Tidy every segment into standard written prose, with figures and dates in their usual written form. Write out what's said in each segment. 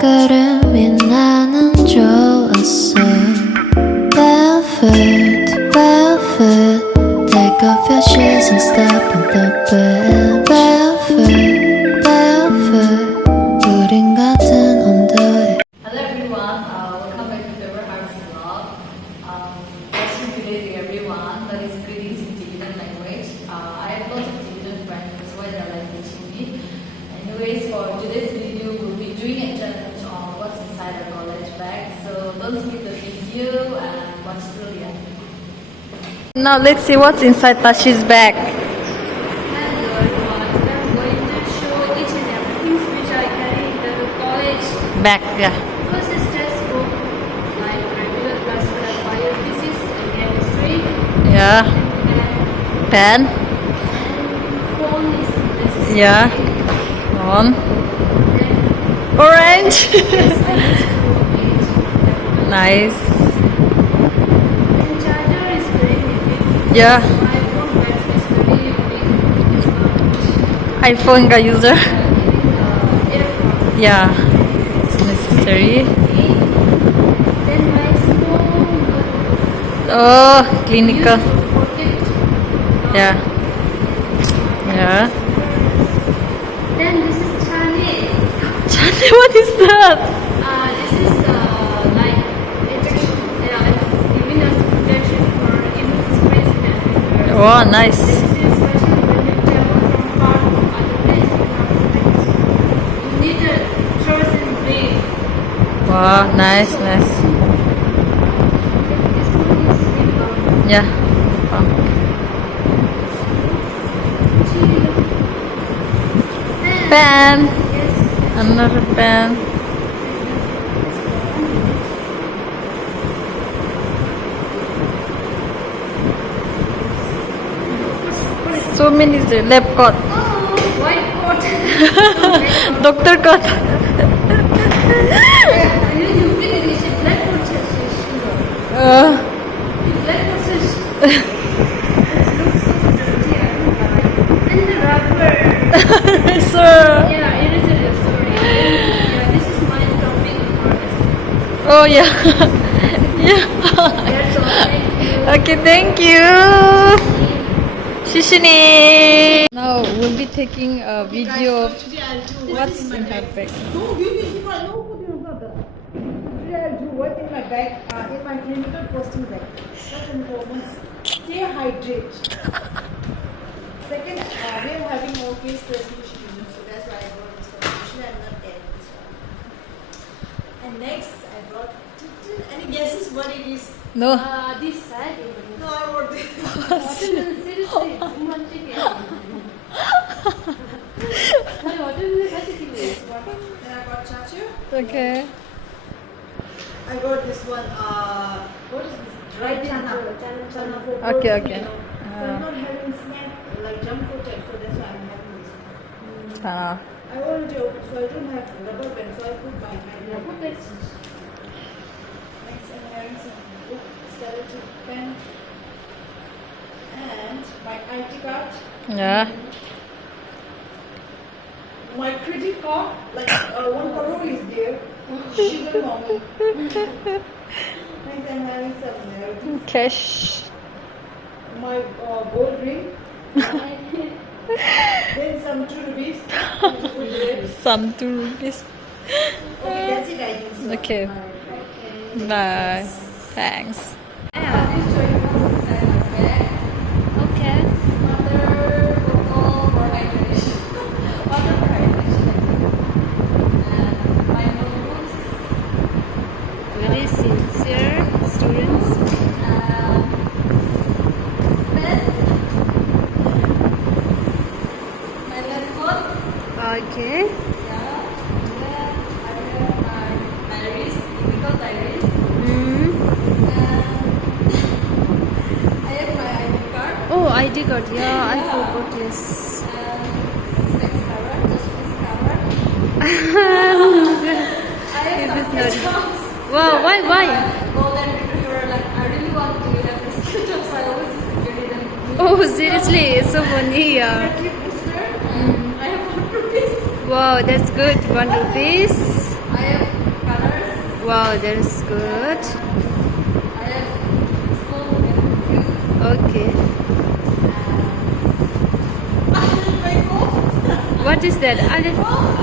발걸음이 나는 좋았어. Barefoot, barefoot. Take off your shoes and step in the bed. Barefoot, barefoot. 우린 같은 온도에. Hello everyone, welcome back to Favorite Hearts Vlog. Question today to everyone, that is greetings in Tibetan language. I have lots of Tibetan friends, that's why they like teaching me. Anyways, for today's video, we'll be doing a challenge on what's inside our college bag. So don't skip the video and watch till the end. Now let's see what's inside Tashi's bag. Hello everyone, today I'm going to show each and everything which I carry in the college. Bag, yeah. First is textbook, like regular classes like biophysics and chemistry. Yeah. Pen. And phone is necessary. Yeah. On. And Orange. yes, I need to Nice. and charger is very heavy. Yeah. My phone battery is very big. It's not iPhone ka user. earphone. Yeah. It's necessary. Then my phone Oh, clinical. protect. Yeah. Yeah. Then this is Charlie. Charlie, what is that? This is like injection. It's giving us protection for immune suppressant and Oh, nice. This is especially when you travel from far to other places. You need to trust and breathe. Wow, nice, nice. This one is lip Yeah. balm. Pen. Yes. Another pen. So many lab coat. Oh, white coat. Doctor coat. You can use it black coat. Black coat. And the rubber. Sir. Yeah, it is a story. Yeah, this is my topic for this. Oh yeah. Yeah. That's all. Thank you. Okay, thank you. Shishini. Now we'll be taking a video of what's in her bag. No, you if I know what you have. Today I'll do what's in my bag, in my clinical posting bag. First and foremost, stay hydrated. Second, we are having more case resolution, so that's why I brought this resolution and not adding this one. And next, I brought any guesses what it is? No. This side. No, I brought this. Seriously, someone chicken. What is this? Then I got chachu. Okay. I got this one. What is this? Dry chana. Chana for Okay, protein, okay. you know. So I'm not having snack like junk food type, so that's why I'm having this one. I already opened, so I don't have rubber band, so I put my hand. Next, I'm having some book, sterility pen, and my ID card, Yeah. my credit card, like 1 crore is there. Sugar mommy. Next, I'm having some Cash. my gold ring. Then some 2 rupees. Some 2 rupees. Okay, that's it, I think so. Okay. Bye. Thanks. Very sincere students. Okay. Oh, ID card. Yeah, I forgot. Yes. This is not. Wow, why? Golden retriever, like I really want to do that for skill jobs, so I always just get it. Oh, seriously, it's so funny. Yeah. I have 1 rupees. Wow, that's good. 1 rupees. I I have colors. Wow, that is good. I have spoon and fruit. Okay. What is that?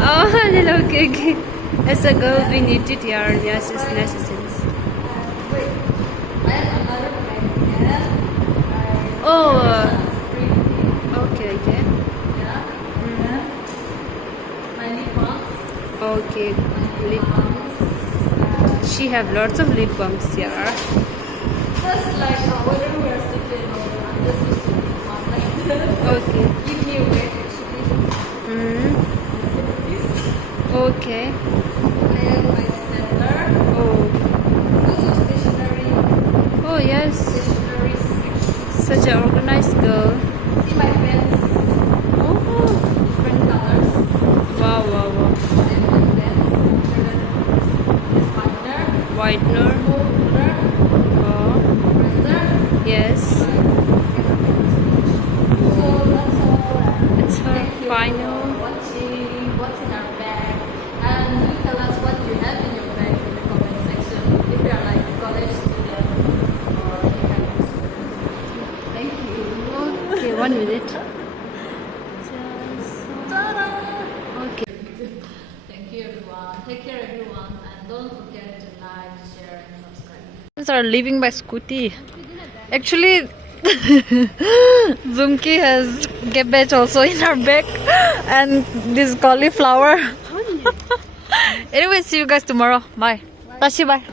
Oh, okay, okay. As a girl, we need to yarn. Yes, it's necessary. Wait, I have another blanket. Oh, Sunscreen. okay, okay. Yeah. And my lip balms. Okay, My lip. balms. She have lots of lip balms here. Just like whatever we're sticking on, I'm just used to lip balm like that. Okay. Give me a weight actually. Mm. This. Okay. I have my stapler. Oh. Also stationery. Oh yes. Stationery section. Such an organized girl. See my pens. Oh. Different colors. Wow, wow, wow. I have my pens. This whitener. Whitener. Ruler. Oh. Razor. Yes. So that's all. It's her Thank you final. for watching what's in our bag, and do tell us what you have in your bag in the comment section if you are like college student or any kind of student. Thank you. Okay, 1 minute. Okay. Thank you everyone. Take care everyone, and don't forget to like, share, and subscribe. Friends are leaving by scooty. Actually, Zumki has cabbage also in her bag and this cauliflower. Anyway, see you guys tomorrow. Bye. Tashi, bye.